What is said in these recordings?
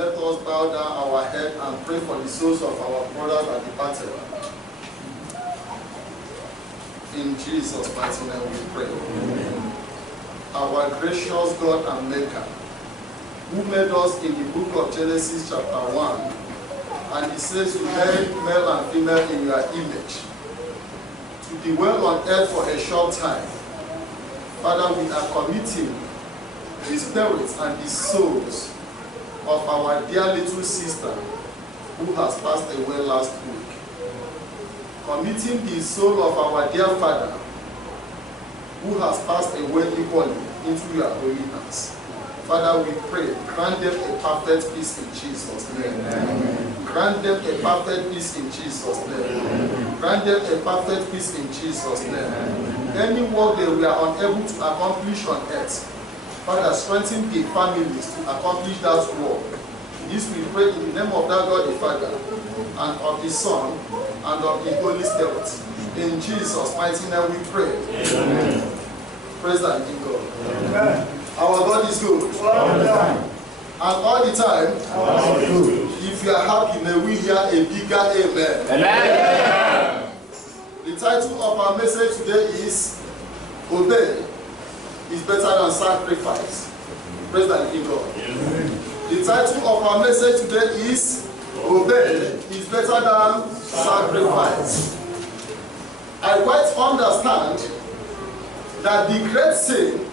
Let us bow down our head and pray for the souls of our brothers that departed. In Jesus' mighty name we pray. Amen. Our gracious God and Maker, who made us in the book of Genesis chapter 1, and it says you made male and female in your image, to dwell on earth for a short time. Father, we are committing the spirits and the souls of our dear little sister who has passed away last week. Committing the soul of our dear father who has passed away equally into your holy hands. Father, we pray, grant them a perfect peace in Jesus' name. Amen. Grant them a perfect peace in Jesus' name. Amen. Grant them a perfect peace in Jesus' name. Amen. Any work that we are unable to accomplish on earth, Father, strengthen the families to accomplish that work. This we pray in the name of that God the Father, and of the Son, and of the Holy Spirit. In Jesus' mighty name we pray. Amen. Praise the living God. Amen. Our God is good. All the time. And all the time. If you are happy, may we hear a bigger amen. Amen. The title of our message today is Obey is better than sacrifice. Praise the living God. Amen. The title of our message today is Obey is better than sacrifice. I quite understand that the great sin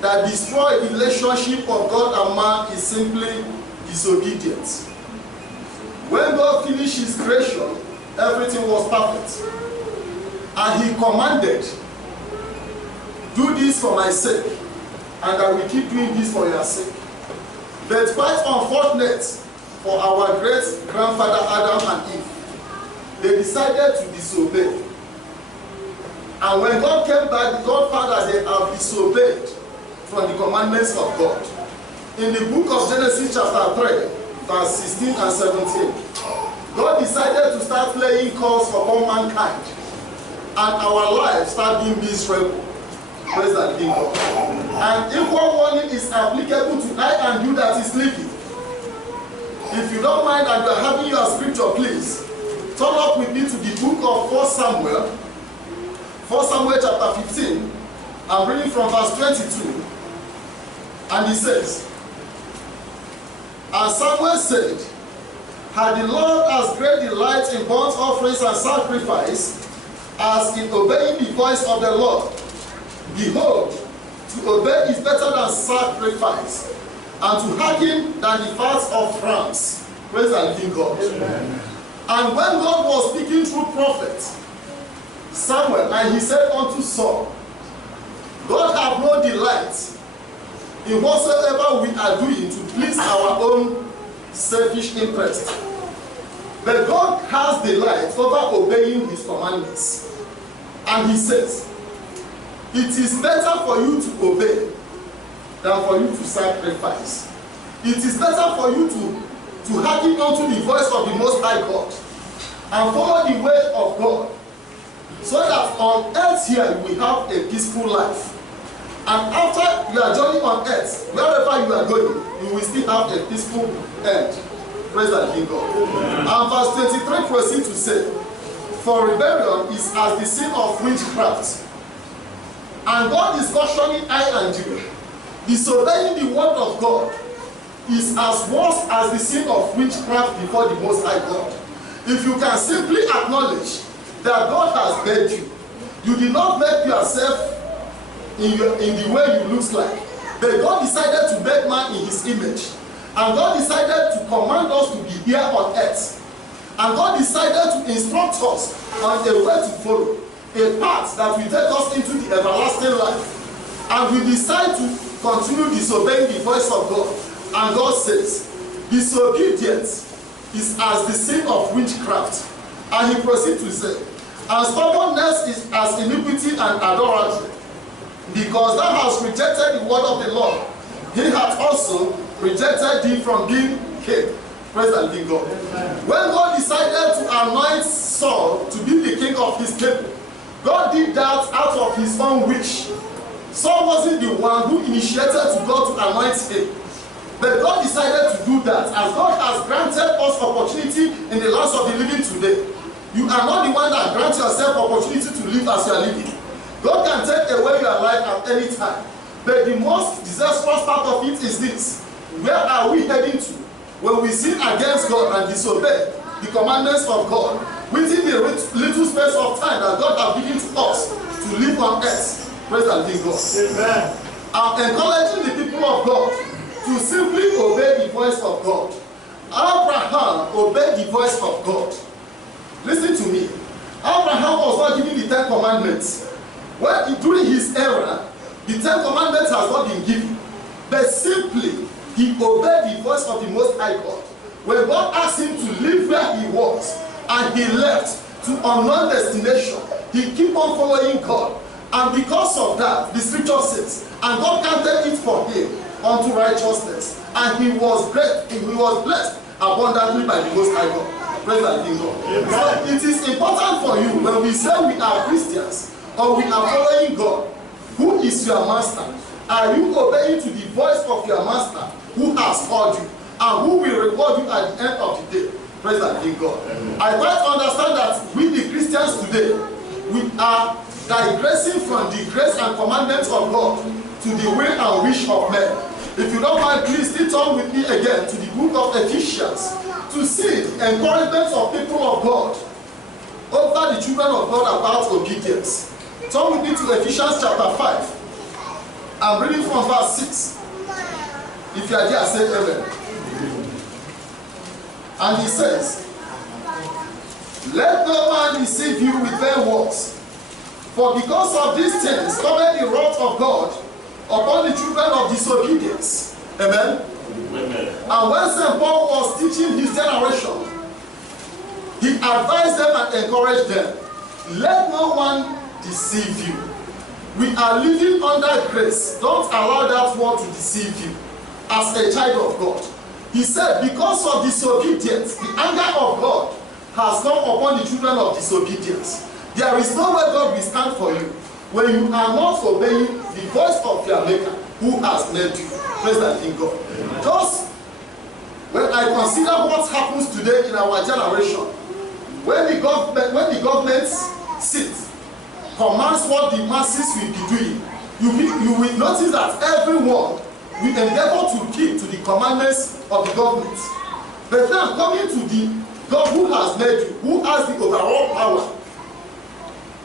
that destroys the relationship of God and man is simply disobedience. When God finished his creation, everything was perfect. And he commanded, do this for my sake, and I will keep doing this for your sake. But quite unfortunate for our great grandfather Adam and Eve, they decided to disobey. And when God came back, God found that they have disobeyed from the commandments of God. In the book of Genesis chapter 3, verse 16 and 17, God decided to start playing calls upon mankind, and our lives start being miserable. Praise the living God. And equal warning is applicable to I and you that is living. If you don't mind and you are having your scripture, please turn up with me to the book of 1 Samuel chapter 15. I'm reading from verse 22. And he says, and Samuel said, had the Lord as great delight in burnt offerings and sacrifice as in obeying the voice of the Lord. Behold, to obey is better than sacrifice, and to hearken than the fat of rams. Praise the living God. Amen. And when God was speaking through prophet Samuel, and he said unto Saul, God hath no delight in whatsoever we are doing to please our own selfish interest. But God has delight over obeying his commandments. And he says, it is better for you to obey than for you to sacrifice. It is better for you to hearken unto the voice of the Most High God and follow the way of God, so that on earth here we have a peaceful life. And after your journey on earth, wherever you are going, you will still have a peaceful end. Praise the living God. And verse 23 proceeds to say, for rebellion is as the sin of witchcraft. And God is cautioning I and you. Disobeying the word of God is as worse as the sin of witchcraft before the Most High God. If you can simply acknowledge that God has made you, you did not make yourself in the way you look like, but God decided to make man in his image, and God decided to command us to be here on earth, and God decided to instruct us on a way to follow, a path that will take us into the everlasting life, and we decide to continue disobeying the voice of God. And God says, disobedience is as the sin of witchcraft. And he proceeds to say, and stubbornness is as iniquity and idolatry. Because thou hast rejected the word of the Lord, he hath also rejected thee from being king. Praise the living God. When God decided to anoint Saul to be the king of his people, God did that out of his own wish. Saul wasn't the one who initiated to God to anoint him. But God decided to do that. As God has granted us opportunity in the lands of the living today, you are not the one that grants yourself opportunity to live as you are living. God can take away your life at any time. But the most disastrous part of it is this. Where are we heading to when we sin against God and disobey the commandments of God within the little space of time that God has given to us to live on earth? Praise and thank God. Amen. I'm encouraging the people of God to simply obey the voice of God. Abraham obeyed the voice of God. Listen to me. Abraham was not given the 10 commandments. During his era, the 10 commandments has not been given. But simply, he obeyed the voice of the Most High God. When God asked him to leave where he was, and he left to unknown destination, he kept on following God. And because of that, the scripture says, and God counted it for him unto righteousness. And he was blessed abundantly by the Most High God. Praise the Lord. So it is important for you when we say we are Christians or we are following God. Who is your master? Are you obeying to the voice of your master who has called you and who will reward you at the end of the day? Praise the God. Amen. I quite understand that we the Christians today, we are digressing from the grace and commandments of God to the will and wish of men. If you don't mind, please still turn with me again to the book of Ephesians to see the encouragement of people of God over the children of God about obedience. Turn with me to Ephesians chapter 5. I'm reading from verse 6. If you are there, say amen. And he says, let no man deceive you with vain words, for because of these things cometh the wrath of God upon the children of disobedience. Amen. Amen. And when St. Paul was teaching his generation, he advised them and encouraged them, let no one deceive you. We are living under grace. Don't allow that word to deceive you as a child of God. He said, because of disobedience, the anger of God has come upon the children of disobedience. There is no way God will stand for you when you are not obeying the voice of your Maker who has made you. Praise the God. Just when I consider what happens today in our generation, when the government sits, commands what the masses will be doing, you will notice that everyone will endeavor to keep to the commandments of the government. But now coming to the God who has made you, who has the overall power,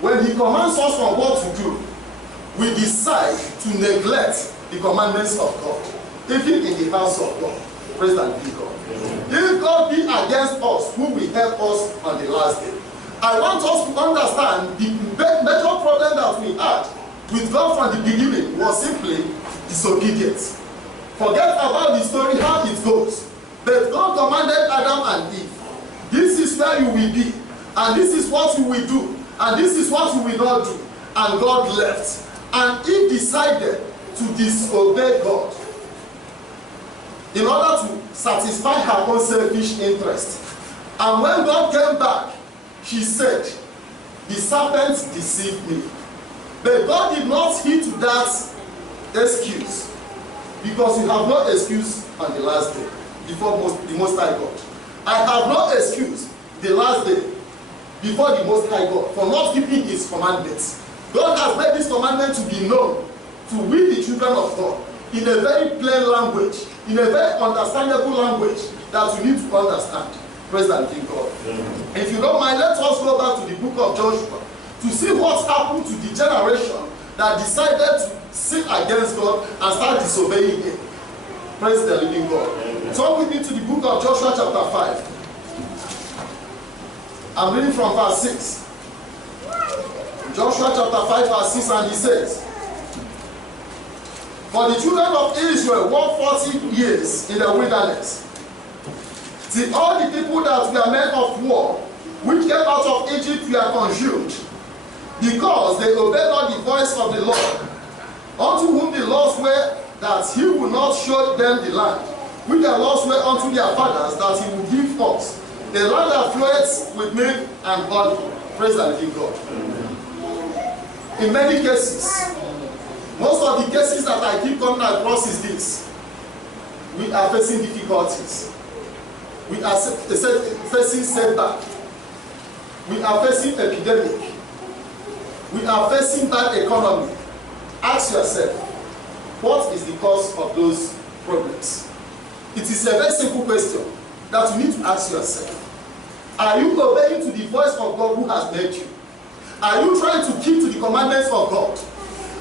when he commands us on what to do, we decide to neglect the commandments of God, even in the house of God. Praise and be God. If God be against us, who will help us on the last day? I want us to understand the major problem that we had with God from the beginning was simply disobedience. Forget about the story, how it goes. But God commanded Adam and Eve, this is where you will be, and this is what you will do, and this is what you will not do. And God left. And Eve decided to disobey God in order to satisfy her own selfish interest. And when God came back, she said, the serpent deceived me. But God did not heed to that excuse, because you have no excuse on the last day before the Most High God. I have no excuse the last day before the Most High God for not keeping his commandments. God has made this commandment to be known to we the children of God in a very plain language, in a very understandable language that we need to understand. Praise and thank God. Yeah. If you don't mind, let us go back to the book of Joshua to see what happened to the generation that decided to sin against God and start disobeying him. Praise the living God. Yeah. Turn with me to the book of Joshua chapter 5. I'm reading from verse 6. Joshua chapter 5 verse 6, and he says, for the children of Israel walked 40 years in the wilderness, till all the people that were men of war, which came out of Egypt, were consumed, because they obeyed not the voice of the Lord, unto whom the laws were that he would not show them the land, which the laws were unto their fathers, that he would give us, a land that floweth with milk and honey. Praise the living God. In many cases, most of the cases that I keep coming across is this. We are facing difficulties. We are facing setback. We are facing epidemic. We are facing bad economy. Ask yourself, what is the cause of those problems? It is a very simple question that you need to ask yourself. Are you obeying to the voice of God who has made you? Are you trying to keep to the commandments of God?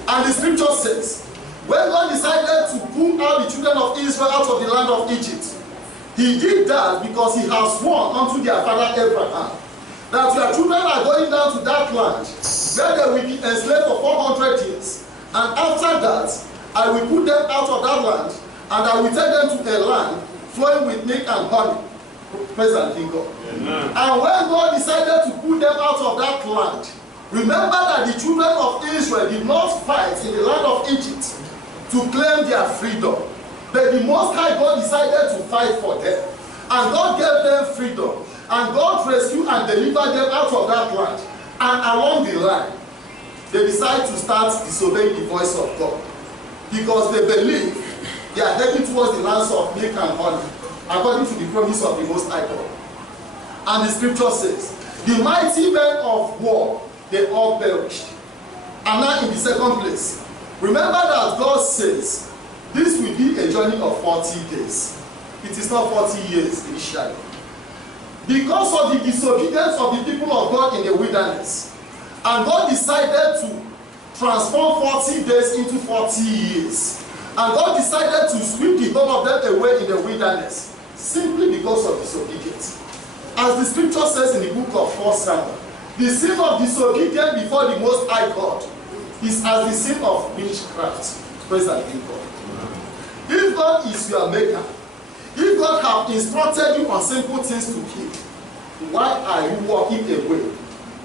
And the scripture says, when God decided to pull out the children of Israel out of the land of Egypt, he did that because he has sworn unto their father Abraham that your children are going down to that land where they will be enslaved for 400 years. And after that, I will put them out of that land and I will take them to a land flowing with milk and honey. Praise and thank God. Amen. And when God decided to put them out of that land, remember that the children of Israel did not fight in the land of Egypt to claim their freedom. But the Most High God decided to fight for them. And God gave them freedom. And God rescued and delivered them out of that land. And along the line, they decide to start disobeying the voice of God. Because they believe they are heading towards the lands of milk and honey, according to the promise of the Most High God. And the scripture says, the mighty men of war, they all perished. And now in the second place, remember that God says, this will be a journey of 40 days. It is not 40 years initially. Because of the disobedience of the people of God in the wilderness, and God decided to transform 40 days into 40 years. And God decided to sweep the whole of them away in the wilderness, simply because of disobedience. As the scripture says in the book of 1 Samuel, the sin of disobedience before the Most High God is as the sin of witchcraft. Praise and thank God. If God is your maker, if God have instructed you on simple things to keep, why are you walking away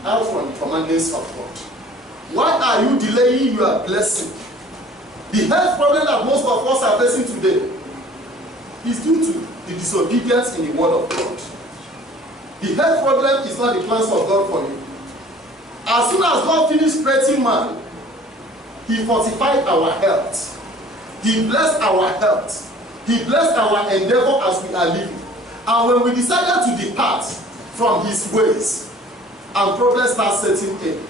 out from the commandments of God? Why are you delaying your blessing? The health problem that most of us are facing today is due to the disobedience in the word of God. The health problem is not the plans of God for you. As soon as God finished creating man, he fortified our health. He blessed our health. He blessed our endeavor as we are living. And when we decided to depart from his ways, and problems start setting in,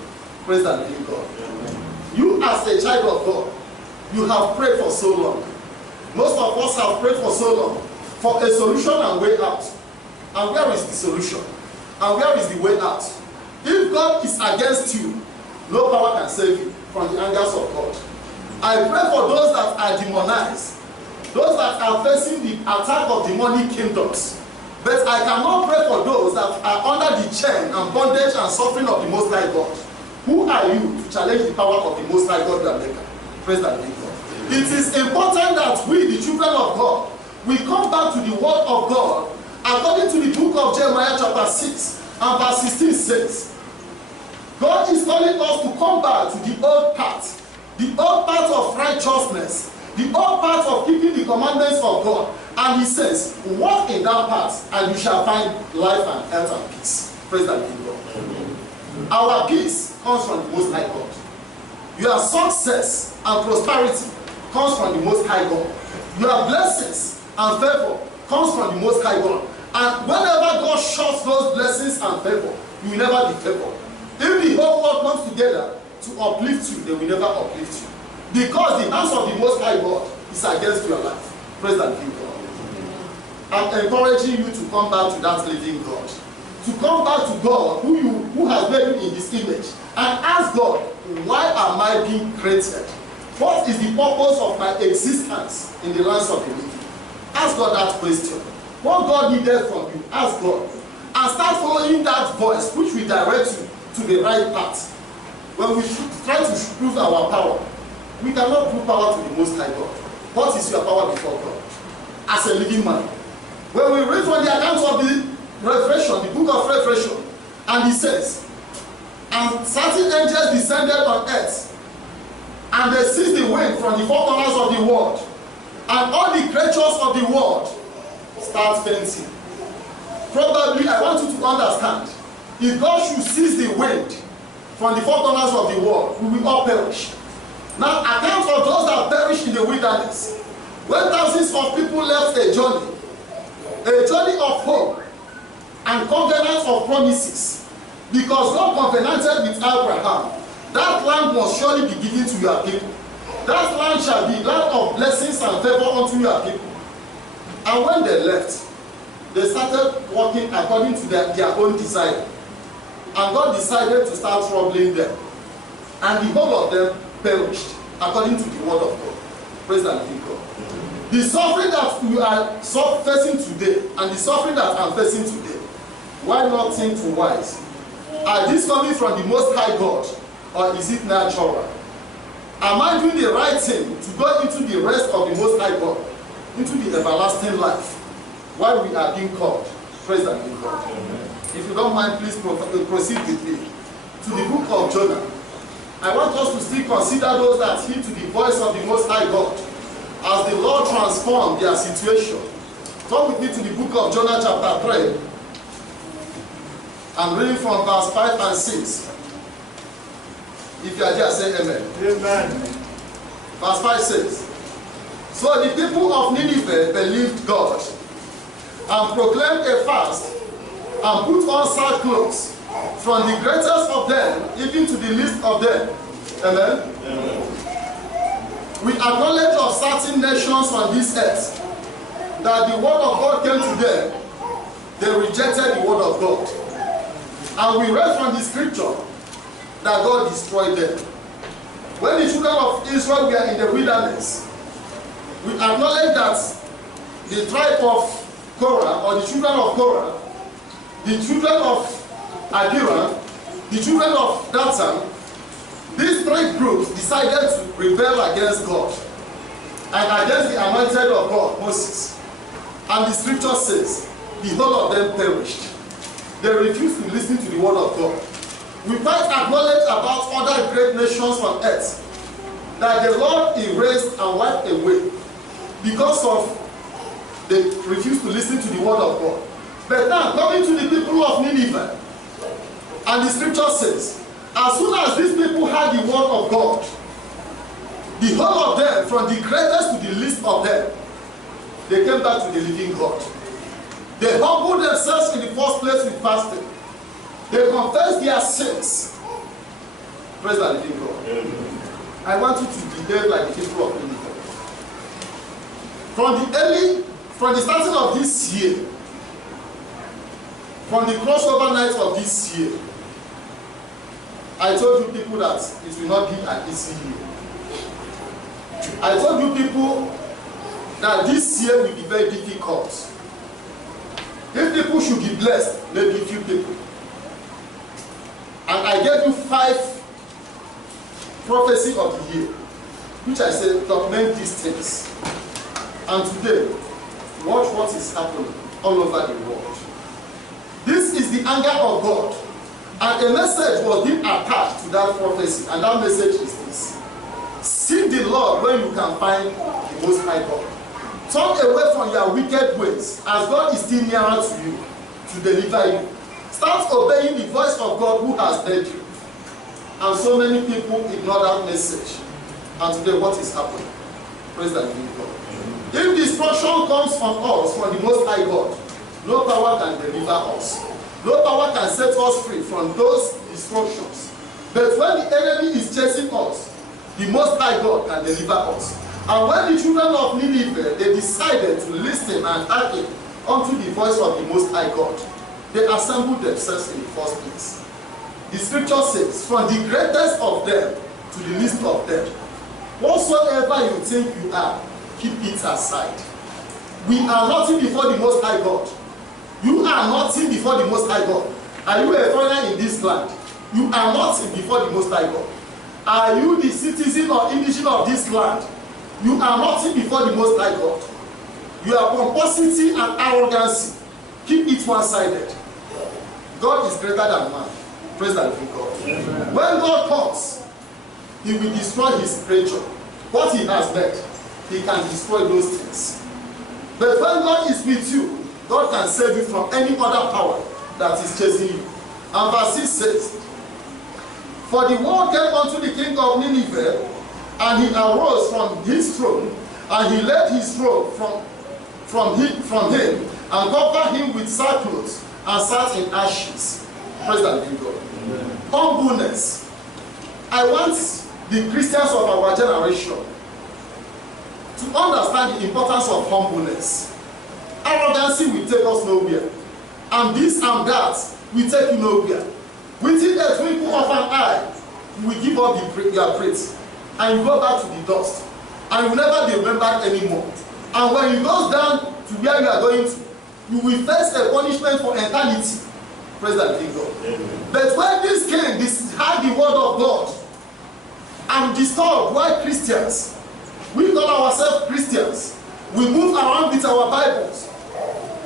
praise the living God. You as a child of God, you have prayed for so long. Most of us have prayed for so long for a solution and way out. And where is the solution? And where is the way out? If God is against you, no power can save you from the angers of God. I pray for those that are demonized, those that are facing the attack of demonic kingdoms. But I cannot pray for those that are under the chain and bondage and suffering of the Most High God. Who are you to challenge the power of the Most High God, your maker? Praise the Lord. It is important that we, the children of God, we come back to the word of God. According to the book of Jeremiah chapter 6 and verse 16 says, God is calling us to come back to the old path of righteousness, the old path of keeping the commandments of God. And he says, walk in that path and you shall find life and health and peace. Praise the Lord. Our peace comes from the Most High God. Your success and prosperity comes from the Most High God. Your blessings and favor comes from the Most High God. And whenever God shuts those blessings and favor, you will never be favored. If the whole world comes together to uplift you, they will never uplift you. Because the hands of the Most High God is against your life. Praise the living God. I'm encouraging you to come back to that living God. To come back to God who has made you in his image. And ask God, why am I being created? What is the purpose of my existence in the lands of the living? Ask God that question. What God needed from you, ask God. And start following that voice which will direct you to the right path. When we try to prove our power, we cannot prove power to the Most High God. What is your power before God? As a living man. When we read from the account of the Revelation, the book of Revelation, and he says, and certain angels descended on earth, and they seized the wind from the four corners of the world, and all the creatures of the world start fainting. Probably, I want you to understand, if God should seize the wind from the four corners of the world, we will all perish. Now, account of those that perish in the wilderness, When thousands of people left a journey of hope and covenant of promises, because God covenanted with Abraham, that land must surely be given to your people. That land shall be land of blessings and favor unto your people. And when they left, they started walking according to their own desire. And God decided to start troubling them. And the whole of them perished according to the word of God. Praise the living God. The suffering that you are facing today and the suffering that I'm facing today, why not think twice? Are these coming from the Most High God, or is it natural? Am I doing the right thing to go into the rest of the Most High God, into the everlasting life, while we are being called? Praise the living God. If you don't mind, please proceed with me to the book of Jonah. I want us to still consider those that heed to the voice of the Most High God as the Lord transformed their situation. Come with me to the book of Jonah chapter 3. I'm reading from verse 5 and 6. If you are there, say amen. Amen. Verse 5 says, so the people of Nineveh believed God and proclaimed a fast and put on sackcloth, from the greatest of them even to the least of them. Amen. Amen. We acknowledge of certain nations on this earth that the word of God came to them. They rejected the word of God. And we read from the scripture that God destroyed them. When the children of Israel were in the wilderness, we acknowledge that the tribe of Korah, or the children of Korah, the children of Abiram, the children of Dathan, these three groups decided to rebel against God and against the anointed of God, Moses. And the scripture says, the whole of them perished. They refused to listen to the word of God. We quite acknowledge about other great nations on earth that the Lord erased and wiped away because of they refused to listen to the word of God. But now, coming to the people of Nineveh, and the scripture says, as soon as these people heard the word of God, the whole of them, from the greatest to the least of them, they came back to the living God. They humbled themselves in the first place with fasting. They confessed their sins. Praise the living God. Amen. I want you to behave like the people of Nineveh. From the starting of this year, from the crossover night of this year, I told you people that it will not be an easy year. I told you people that this year will be very difficult. If people should be blessed, maybe few people. And I gave you 5 prophecies of the year, which I said, document these things. And today, watch what is happening all over the world. This is the anger of God. And a message was being attached to that prophecy. And that message is this: seek the Lord when you can find the Most High God. Turn away from your wicked ways, as God is still nearer to you to deliver you. Start obeying the voice of God who has led you. And so many people ignore that message. And today, what is happening? Praise the living God. If destruction comes on us from the Most High God, no power can deliver us. No power can set us free from those destructions. But when the enemy is chasing us, the Most High God can deliver us. And when the children of Nineveh, they decided to listen and hearken unto the voice of the Most High God, they assembled themselves in the first place. The scripture says, from the greatest of them to the least of them, whatsoever you think you are, keep it aside. We are nothing before the Most High God. You are nothing before the Most High God. Are you a foreigner in this land? You are nothing before the Most High God. Are you the citizen or indigene of this land? You are nothing before the Most High God. Your pomposity and arrogancy, keep it one-sided. God is greater than man. Praise the living God. Amen. When God comes, He will destroy His creature. What He has made, He can destroy those things. But when God is with you, God can save you from any other power that is chasing you. And verse 6 says, for the word came unto the king of Nineveh, and he arose from his throne, And he laid his robe from him and covered him with sackcloth and sat in ashes. Praise the living God. Humbleness. I want the Christians of our generation to understand the importance of humbleness. Arrogancy will take us nowhere. And this and that will take you nowhere. Within a twinkle of an eye, you will give up your praise. And you go back to the dust. And you will never be remembered anymore. And when you go down to where you are going to, you will face a punishment for eternity. Praise the living God. But when this came, this had the word of God, and disturbed why Christians, we call ourselves Christians, we move around with our Bibles,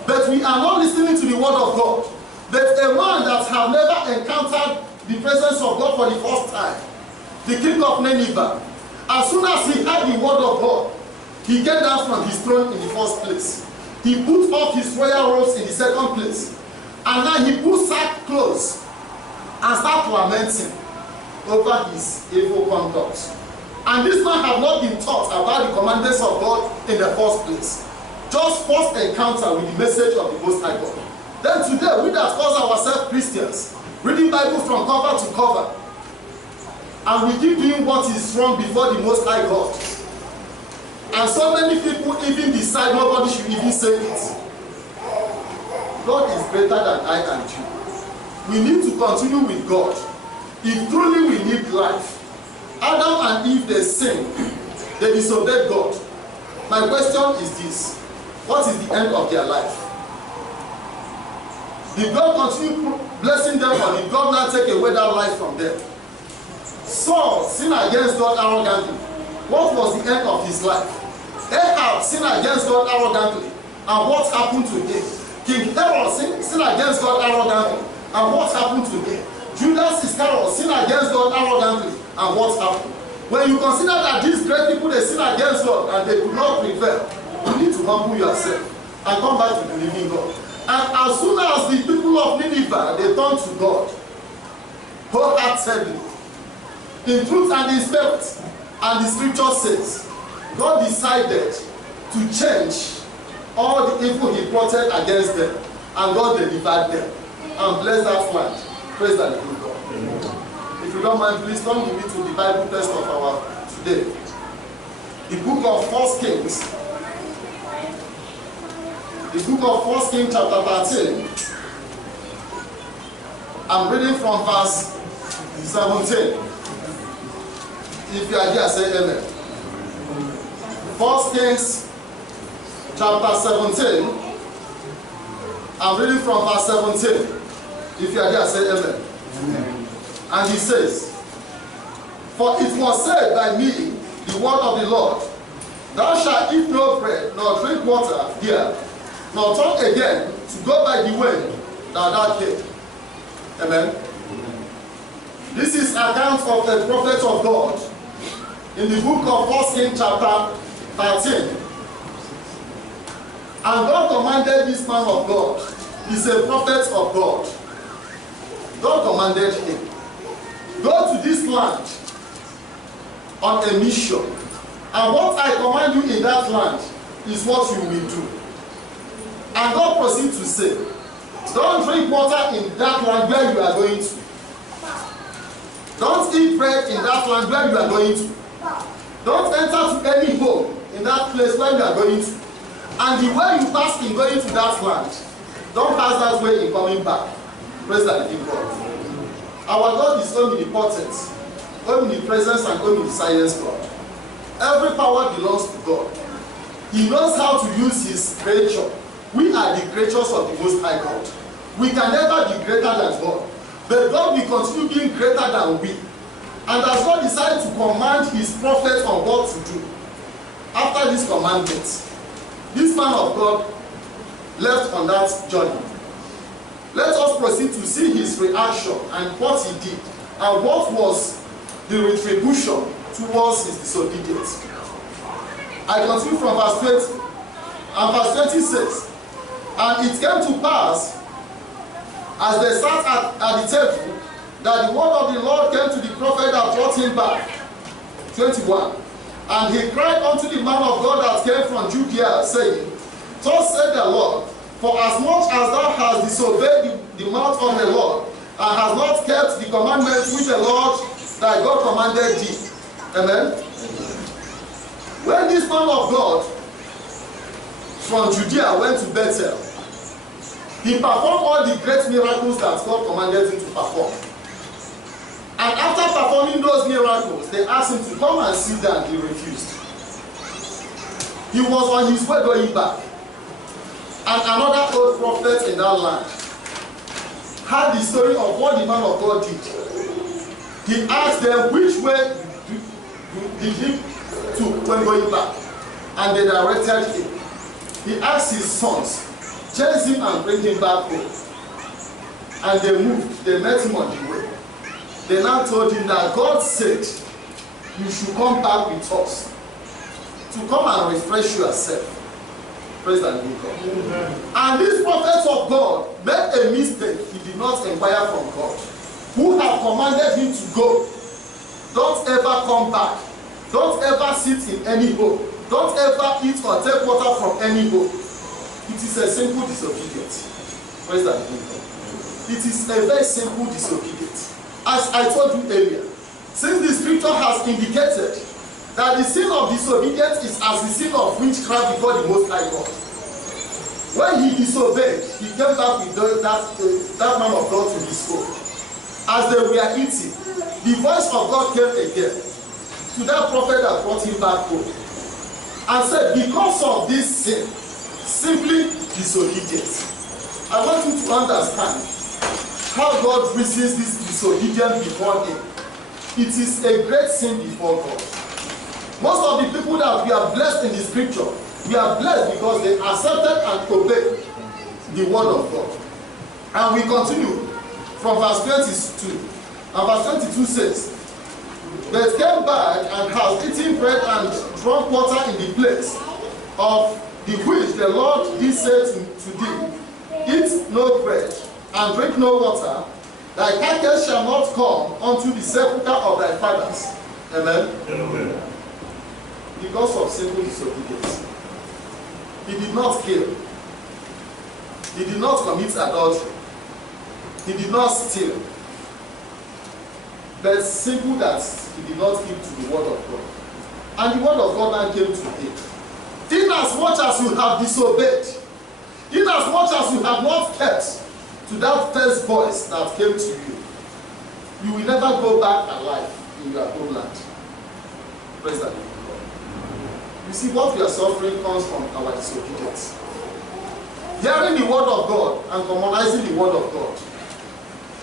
but we are not listening to the word of God. But a man that have never encountered the presence of God for the first time, the king of Nineveh, as soon as he heard the word of God, he came down from his throne in the first place. He put off his royal robes in the second place. And now he put sackcloth and started lamenting over his evil conduct. And this man had not been taught about the commandments of God in the first place. Just first encounter with the message of the Most High God. Then today, we that call ourselves Christians, reading Bible from cover to cover, and we keep doing what is wrong before the Most High God. And so many people even decide nobody should even say it. God is greater than I and you. We need to continue with God. If truly we need life, Adam and Eve, they sinned. They disobeyed God. My question is this: what is the end of their life? Did God continue blessing them, or did God now take away that life from them? Saul sinned against God arrogantly. What was the end of his life? Ahab sinned against God arrogantly. And what happened to him? King Herod sinned against God arrogantly. And what happened to him? Judas Iscariot sinned against God arrogantly. And what happened? When you consider that these great people, they sin against God and they could not prevail, you need to humble yourself and come back to the living God. And as soon as the people of Nineveh, they turned to God wholeheartedly, in truth and in spirit, and the scripture says, God decided to change all the evil he plotted against them, and God delivered them and blessed that land. Praise the living God. Amen. If you don't mind, please turn with me to the Bible text of our today. The book of 1 Kings. The book of 1 Kings chapter 13. I'm reading from verse 17. If you are here, say amen. 1 Kings chapter 17. I'm reading from verse 17. If you are here, say amen. Amen. And he says, "For it was said by me, the word of the Lord, thou shalt eat no bread, nor drink water here, nor turn again to go by the way that thou came." Amen. This is account of the prophet of God in the book of 1 Kings chapter 13. And God commanded this man of God. He's a prophet of God. God commanded him, go to this land on a mission. And what I command you in that land is what you will do. And God proceeds to say, don't drink water in that land where you are going to. Don't eat bread in that land where you are going to. Don't enter to any home in that place where you are going to. And the way you pass in going to that land, don't pass that way in coming back. Praise the living God. Our God is omnipotent, omnipresent, and omniscience God. Every power belongs to God. He knows how to use his creature. We are the creatures of the Most High God. We can never be greater than God. But God will continue being greater than we. And as God decided to command his prophet on what to do, after this commandment, this man of God left on that journey. Let us proceed to see his reaction and what he did, and what was the retribution towards his disobedience. I continue from verse 20, and verse 20 says, "And it came to pass, as they sat at the table, that the word of the Lord came to the prophet that brought him back." 21. And he cried unto the man of God that came from Judea, saying, Thus said the Lord, for as much as thou hast disobeyed the mouth of the Lord, and hast not kept the commandments which the Lord thy God commanded thee. Amen? When this man of God from Judea went to Bethel, he performed all the great miracles that God commanded him to perform. And after performing those miracles, they asked him to come and sit down. He refused. He was on his way going back. And another old prophet in that land had the story of what the man of God did. He asked them which way did he took when going back, and they directed him. He asked his sons, chase him and bring him back home. And they moved. They met him on the way. They now told him that God said, you should come back with us to come and refresh yourself. Praise the Lord. And this prophet of God made a mistake. He did not inquire from God, who had commanded him to go. Don't ever come back. Don't ever sit in any hole. Don't ever eat or take water from any hole. It is a simple disobedience. Praise the Lord. It is a very simple disobedience. As I told you earlier, since the scripture has indicated that the sin of disobedience is as the sin of witchcraft before the Most High God. When he disobeyed, he came back with that man of God to his home. As they were eating, the voice of God came again to that prophet that brought him back home and said, because of this sin, simply disobedience. I want you to understand how God reasons this disobedience before him. It is a great sin before God. Most of the people that we are blessed in the scripture, we are blessed because they accepted and obeyed the word of God. And we continue from verse 22. And verse 22 says, they came back and has eaten bread and drunk water in the place of the which the Lord did say to thee, eat no bread and drink no water, thy carcass shall not come unto the sepulchre of thy fathers. Amen? Amen. Because of simple disobedience. He did not kill. He did not commit adultery. He did not steal. But it's simple that he did not keep to the word of God. And the word of God now came to him. In as much as you have disobeyed, in as much as you have not kept to that first voice that came to you, you will never go back alive in your homeland. Praise the Lord. You see, what we are suffering comes from our disobedience. Hearing the word of God and commonizing the word of God.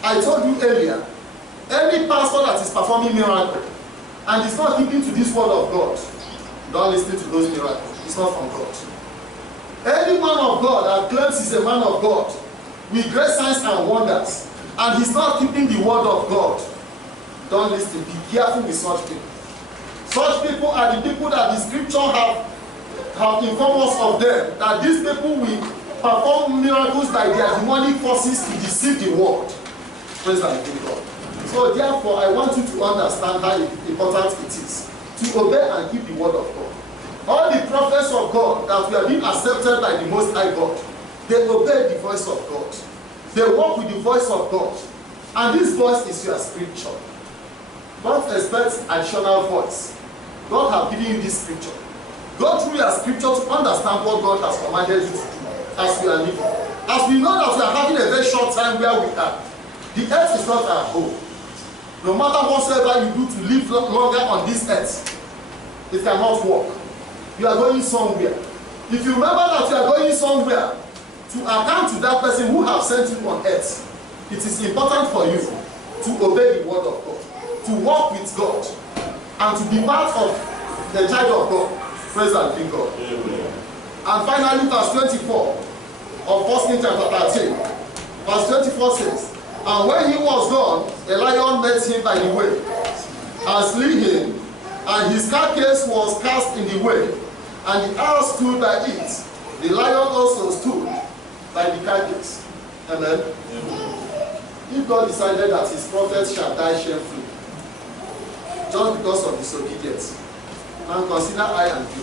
I told you earlier, any pastor that is performing miracle and is not keeping to this word of God, don't listen to those miracles. It's not from God. Any man of God that claims he's a man of God with great signs and wonders, and he's not keeping the word of God, don't listen. Be careful with such people. Such people are the people that the scripture have informed us of them, that these people will perform miracles by their demonic forces to deceive the world. Praise the Lord. So therefore, I want you to understand how important it is to obey and keep the word of God. All the prophets of God that were being accepted by the Most High God, they obeyed the voice of God. They walk with the voice of God. And this voice is your scripture. Don't expect additional voice. God has given you this scripture. Go through your scripture to understand what God has commanded you to do as we are living. As we know that we are having a very short time where we are, the earth is not our home. No matter whatsoever you do to live longer on this earth, it cannot work. You are going somewhere. If you remember that you are going somewhere, to account to that person who has sent you on earth, it is important for you to obey the word of God, to walk with God, and to be part of the child of God. Praise and thank God. Amen. And finally, verse 24 of 1 Kings chapter 13. Verse 24 says, and when he was gone, a lion met him by the way, and slew him, and his carcass was cast in the way, and the owl stood by it. The lion also stood by the carcass. Amen. Amen. If God decided that his prophets shall die shamefully, just because of disobedience, Now consider I and you.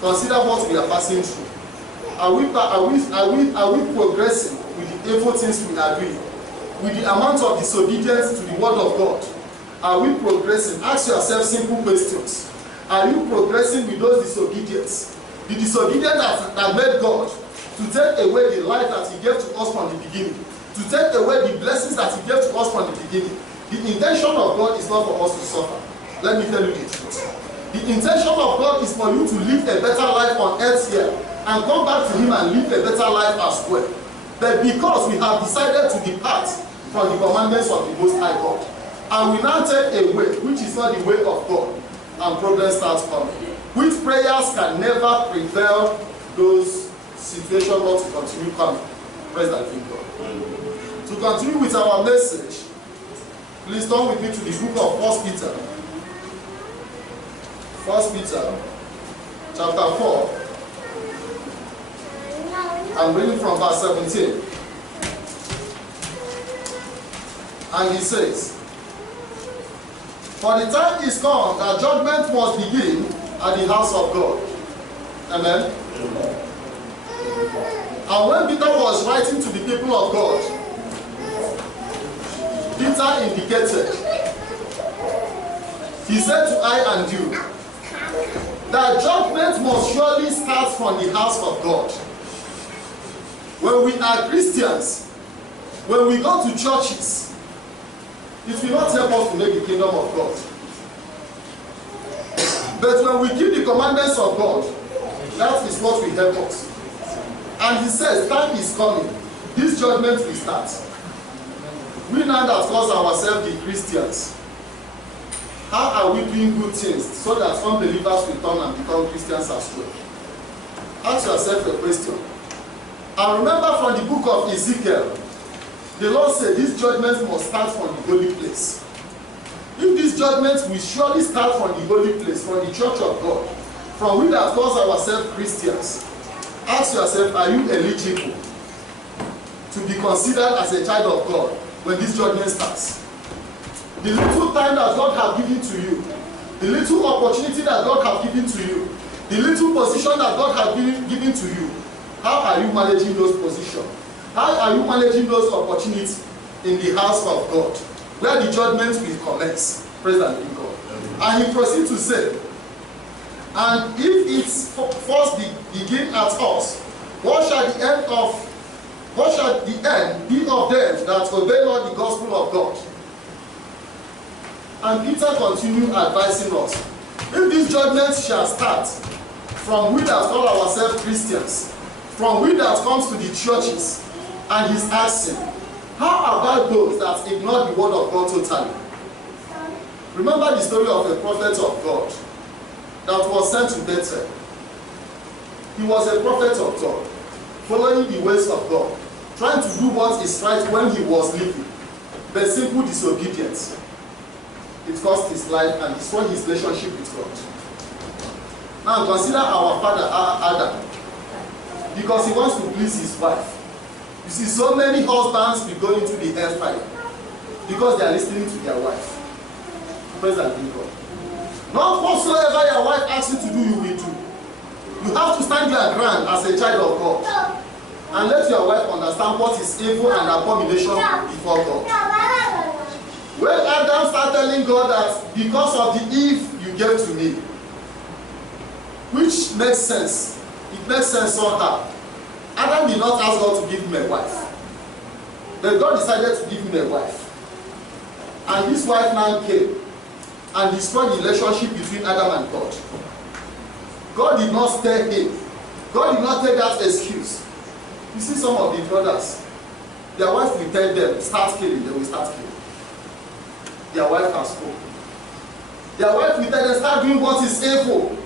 Consider what we are passing through. Are we progressing with the evil things we are doing? With the amount of disobedience to the word of God? Are we progressing? Ask yourself simple questions. Are you progressing with those disobedience? The disobedience that made God to take away the life that he gave to us from the beginning, to take away the blessings that he gave to us from the beginning. The intention of God is not for us to suffer. Let me tell you the truth. The intention of God is for you to live a better life on earth here and come back to him and live a better life as well. But because we have decided to depart from the commandments of the Most High God, and we now take a way which is not the way of God, and problems start coming. Which prayers can never prevail those situations not to continue coming. Praise the living God. To continue with our message, please turn with me to the book of 1 Peter. 1 Peter chapter 4. I'm reading from verse 17. And he says, "For the time is come that judgment must begin at the house of God." Amen. And when Peter was writing to the people of God, Peter indicated, he said to I and you, that judgment must surely start from the house of God. When we are Christians, when we go to churches, it will not help us to make the kingdom of God. But when we keep the commandments of God, that is what will help us. And he says, time is coming. This judgment will start. We now that call ourselves the Christians, how are we doing good things so that unbelievers will turn and become Christians as well? Ask yourself a question. And remember from the book of Ezekiel, the Lord said this judgment must start from the holy place. If this judgment will surely start from the holy place, from the church of God, from we that call ourselves Christians, ask yourself, are you eligible to be considered as a child of God when this judgment starts? The little time that God has given to you, the little opportunity that God has given to you, the little position that God has given to you, how are you managing those positions? How are you managing those opportunities in the house of God, where the judgment will commence? Praise the living God. And he proceeds to say, and if it first begin at us, what shall the end be of them that obey not the gospel of God? And Peter continued advising us, if this judgment shall start from we that call ourselves Christians, from we that comes to the churches, and he's asking, how about those that ignore the word of God totally? Remember the story of a prophet of God that was sent to Bethel. He was a prophet of God, following the ways of God, trying to do what is right when he was living, but simple disobedience. It cost his life and destroyed his relationship with God. Now consider our father Adam, because he wants to please his wife. You see, so many husbands will go into the hellfire because they are listening to their wife. Praise the living God. Not whatsoever your wife asks you to do, you will do. You have to stand your ground as a child of God and let your wife understand what is evil and abomination before God. When Adam started telling God that because of the Eve you gave to me, which makes sense, it makes sense somehow. Adam did not ask God to give him a wife, but God decided to give him a wife. And his wife now came and destroyed the relationship between Adam and God. God did not stay him. God did not take that excuse. You see some of the brothers, their wife will tell them, start killing, they will start killing. Their wife has spoken. Their wife will tell them, start doing what is evil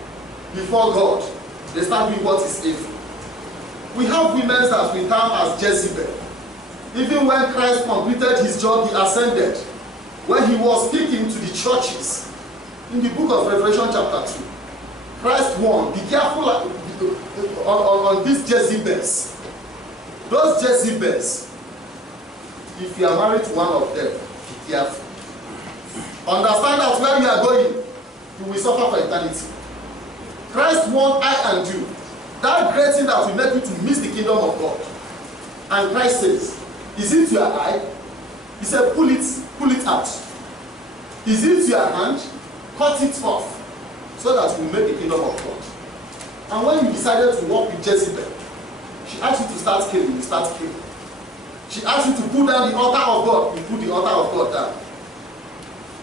before God. They start doing what is evil. We have women that we term as Jezebel. Even when Christ completed his job, he ascended. When he was speaking to the churches, in the book of Revelation chapter 2, Christ warned, be careful on these Jezebels. Those Jezebels, if you are married to one of them, be careful. Understand that where you are going, you will suffer for eternity. Christ wants I and you. That great thing that will make you to miss the kingdom of God. And Christ says, is it your eye? He said, pull it out. Is it your hand? Cut it off. So that we make the kingdom of God. And when you decided to walk with Jezebel, she asked you to start killing, you start killing. She asked you to put down the altar of God, you put the altar of God down.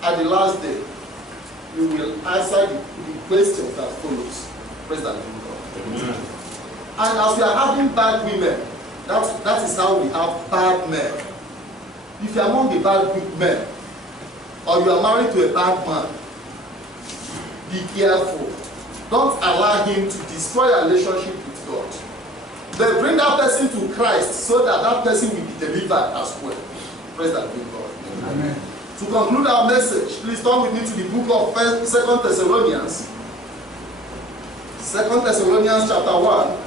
At the last day, you will answer the questions that follows. Praise the living God. Amen. And as we are having bad women, that is how we have bad men. If you are among the bad men, or you are married to a bad man, be careful. Don't allow him to destroy your relationship with God. But bring that person to Christ so that that person will be delivered as well. Praise the living God. Amen. To conclude our message, please turn with me to the book of 2 Thessalonians. 2 Thessalonians chapter 1.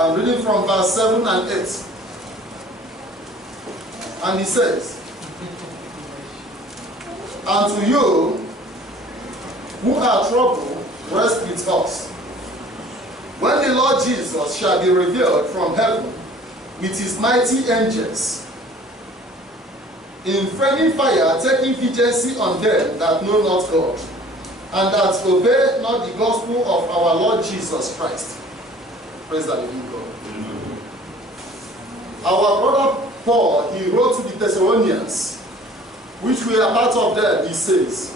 I'm reading from verse 7 and 8. And he says, and to you who are troubled, rest with us. When the Lord Jesus shall be revealed from heaven with his mighty angels, in flaming fire, taking vengeance on them that know not God, and that obey not the gospel of our Lord Jesus Christ. Praise the living God. Amen. Our brother Paul, he wrote to the Thessalonians, which we are part of them, he says,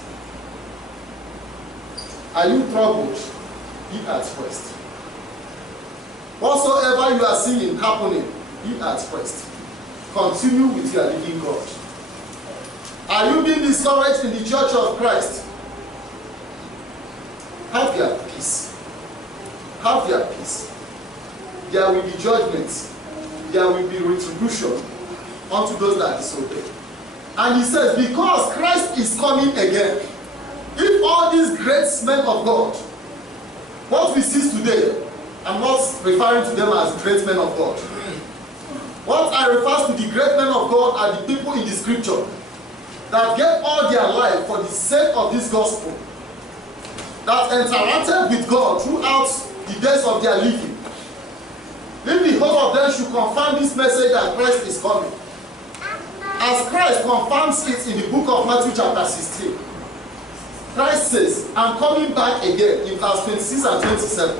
are you troubled? Ye at first. Whatsoever you are seeing happening, ye at first. Continue with your living God. Are you being discouraged in the church of Christ? Have your peace. Have your peace. There will be judgments. There will be retribution unto those that disobey. And he says, because Christ is coming again, if all these great men of God, what we see today, I'm not referring to them as great men of God. What I refer to the great men of God are the people in the scripture that gave all their life for the sake of this gospel, that interacted with God throughout the days of their living. If the whole of them should confirm this message that Christ is coming, as Christ confirms it in the book of Matthew chapter 16. Christ says, I'm coming back again in verse 26 and 27.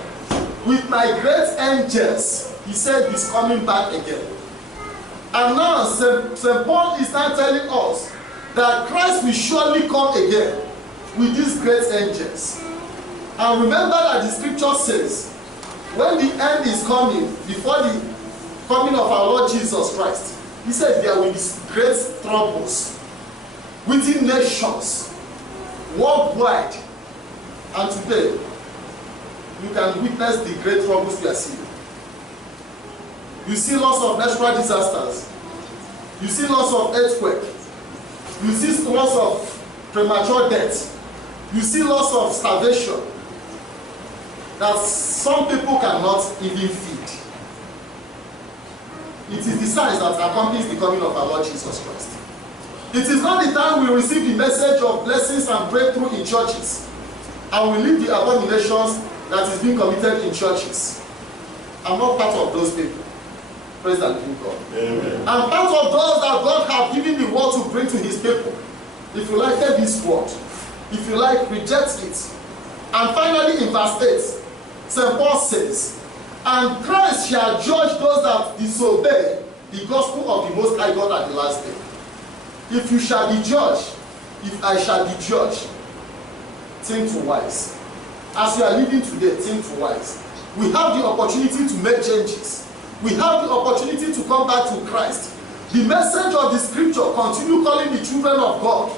With my great angels, he said he's coming back again. And now St. Paul is now telling us that Christ will surely come again with these great angels. And remember that the scripture says, when the end is coming, before the coming of our Lord Jesus Christ, he said there will be great troubles within nations, worldwide. And today, you can witness the great troubles we are seeing. You see lots of natural disasters. You see lots of earthquake. You see lots of premature death. You see lots of starvation that some people cannot even feed. It is the signs that accompanies the coming of our Lord Jesus Christ. It is not the time we receive the message of blessings and breakthrough in churches, and we leave the abominations that is being committed in churches. I'm not part of those people. Praise the living God. Amen. I'm part of those that God has given the word to bring to his people. If you like, take this word. If you like, reject it. And finally, in verse 8, St. Paul says, and Christ shall judge those that disobey the gospel of the Most High God at the last day. If you shall be judged, if I shall be judged, think twice. As you are living today, think twice. We have the opportunity to make changes. We have the opportunity to come back to Christ. The message of the scripture continue calling the children of God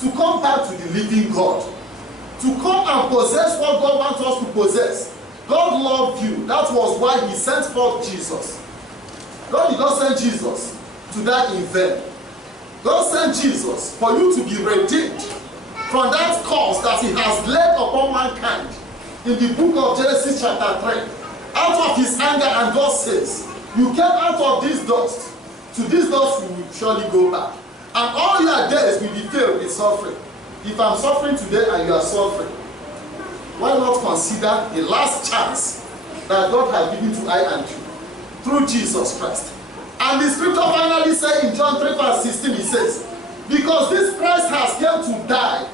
to come back to the living God. To come and possess what God wants us to possess. God loved you. That was why he sent forth Jesus. God did not send Jesus to die in vain. God sent Jesus for you to be redeemed from that curse that he has laid upon mankind. In the book of Genesis chapter 3, out of his anger, and God says, you came out of this dust. To this dust you will surely go back. And all your days will be filled with suffering. If I'm suffering today and you are suffering, why not consider the last chance that God has given to I and you through Jesus Christ? And the scripture finally says in John 3 verse 16, it says, because this Christ has come to die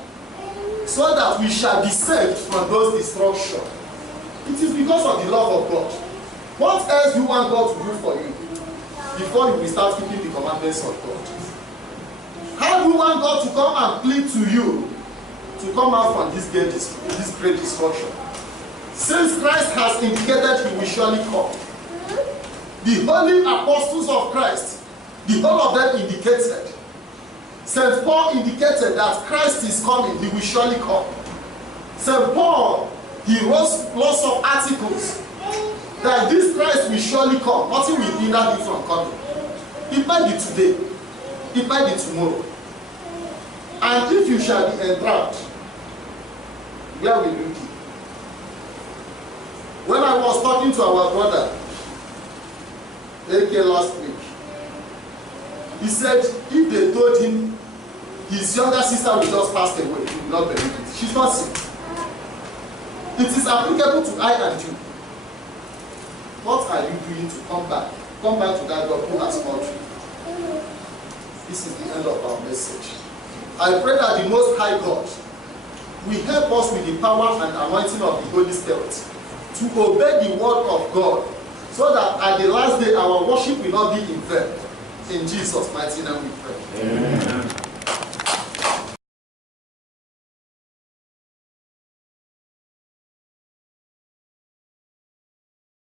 so that we shall be saved from those destruction. It is because of the love of God. What else do you want God to do for you before you will start keeping the commandments of God? How do you want God to come and plead to you to come out from this great destruction? Since Christ has indicated he will surely come, the holy apostles of Christ, the whole of them indicated. St. Paul indicated that Christ is coming, he will surely come. St. Paul, he wrote lots of articles that this Christ will surely come. Nothing will hinder him from coming. It might be today, it might be tomorrow. And if you shall be entrapped, where will you be? When I was talking to our brother, AK, last week, he said if they told him his younger sister will just pass away, he will not believe it. She's not sick. It is applicable to I and you. What are you doing to come back? Come back to that God who has called you. This is the end of our message. I pray that the Most High God will help us with the power and anointing of the Holy Spirit to obey the word of God, so that at the last day our worship will not be in vain. In Jesus' mighty name we pray. Amen.